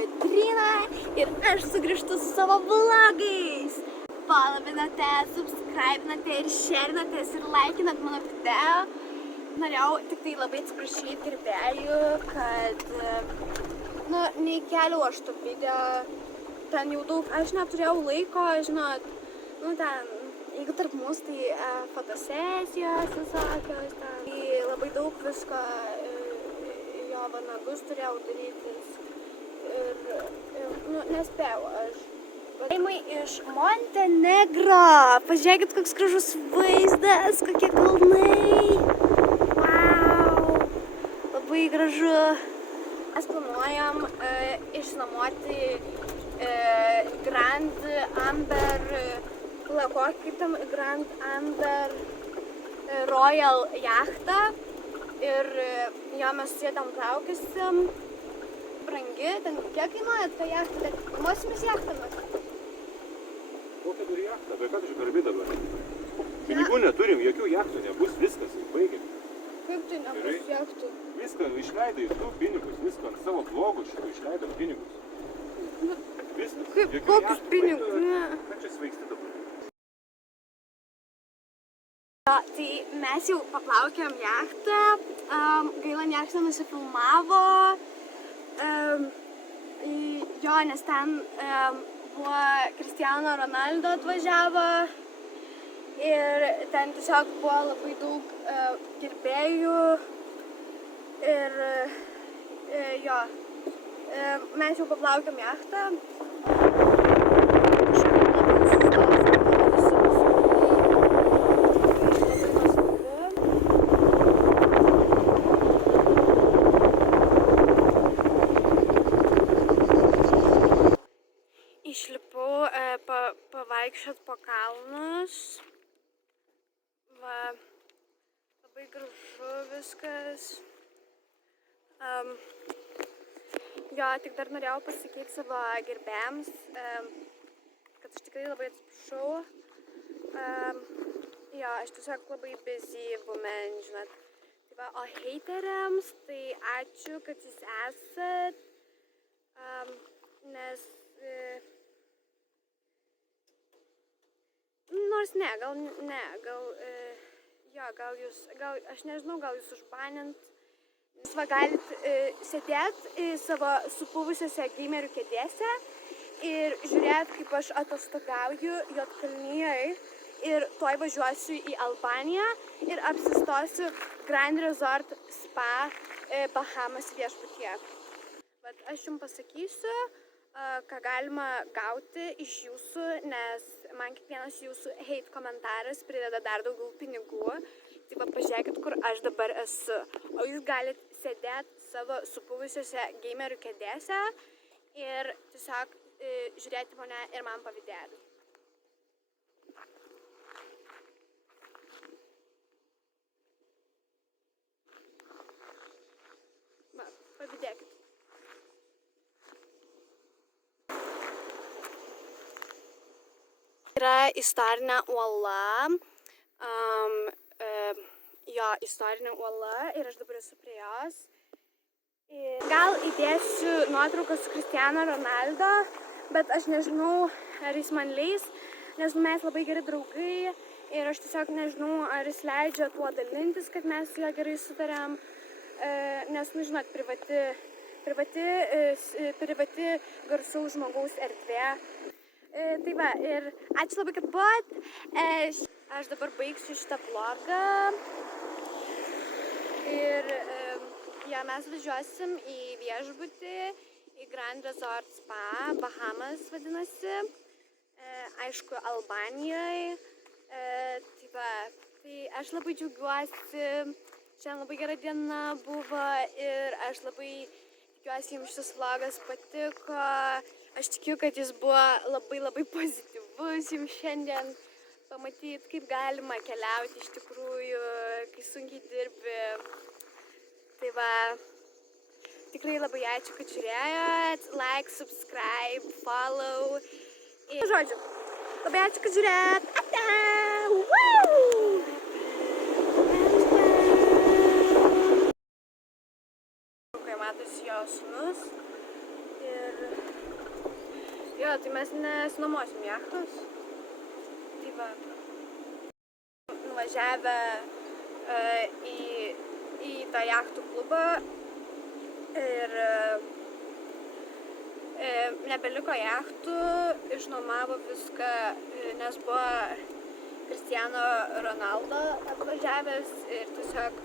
Kotryna ir aš sugrįžtu su savo vlogais. Followinate, subscribinate ir sharinatės ir laikinat mano video. Norėjau tik tai labai atsiprašyti gerbėjų, kad neįkeliau aš tų video. Ten jau daug, aš neturėjau laiko, žinot, ten, jeigu tarp mūsų, tai fotosesijos visokios, tai labai daug visko, jo vanagus turėjau darytis ir nespėjau aš. Paimai iš Montenegro, pažiūrėkit, koks gražus vaizdas, kokie kalnai, wow, labai gražu. Mes planuojam išnuomoti Grand Amber, kaip tam Grand Amber Royal jachtą ir jo mes su ja ten plaukysim. Brangi, ten kiek kainuoja ta jachta, bet nuosimės jachtą mes. Kokia turi jachtą? Apie ką tu čia kalbi dabar? Pinigų neturim, jokių jachtų nebus, viskas, baigėm. Kaip tai nebus jachtų? Viską išleidai tu pinigus, viską ant savo blogų šitų išleidom pinigus. Viskas. Kaip, kokius pinigus? Ne. Ką čia svaigsti dabar? Tai mes jau paplaukėm jachtą, gaila niekas nenusifilmavo. Jo, nes ten buvo Cristiano Ronaldo atvažiavo ir ten tiesiog buvo labai daug gerbėjų ir jo, mes jau paplaukėm jachtą. Išlipau pavaikščiot po kalnus. Va, labai gražu viskas. Jo, tik dar norėjau pasakyti savo gerbėjams, kad aš tikrai labai atsiprašau. Jo, aš tiesiog labai busy woman, žinot. Tai va, o heiteriams, tai ačiū, kad jūs esat, nes nors aš nežinau, gal jūs užbanint. Jūs va galit sėdėti savo supuvusiose gamerių kėdėse ir žiūrėti, kaip aš atostogauju Juodkalnijoje ir tuoj važiuosiu į Albaniją ir apsistosiu Grand Resort Spa Bahamas viešbutyje. Bet aš jums pasakysiu, ką galima gauti iš jūsų, nes man kiekvienas jūsų hate komentaras prideda dar daugiau pinigų. Tai va, pažiūrėkit, kur aš dabar esu. O jūs galit sėdėti savo supuvusiose gamerių kėdėse ir tiesiog žiūrėti mane ir man pavydėti. Va, pavydėkit. Yra istorinė uola, jo istorinė uola ir aš dabar esu prie jos. Gal įdėsiu nuotraukas su Cristiano Ronaldo, bet aš nežinau, ar jis man leis, nes mes labai geri draugai ir aš tiesiog nežinau, ar jis leidžia tuo dalintis, kad mes su juo gerai sutarėm, nes, žinot, privati garsaus žmogaus erdvė. Tai va, ir ačiū labai, kad buvot. Aš dabar baigsiu šitą vlogą. Ir ja, mes važiuosim į viešbutį, į Grand Resort Spa, Bahamas vadinasi. Aišku, Albanijoje. Tai va, tai aš labai džiaugiuosi. Šiandien labai gera diena buvo ir aš labai tikiuosi, jums šis vlogas patiko. Aš tikiu, kad jis buvo labai pozityvus jums šiandien pamatyti, kaip galima keliauti iš tikrųjų, kai sunkiai dirbi. Tai va, tikrai labai ačiū, kad žiūrėjot, like, subscribe, follow. Ir žodžiu, labai ačiū, kad žiūrėjot. Ate! Woo! Kai matosi jo sūnus ir Jo, tai mes nesinuomosim jachtos. Tai va, nuvažiavę į tą jachtų klubą ir nebeliko jachtų, išnuomavo viską, nes buvo Cristiano Ronaldo atvažiavęs ir tiesiog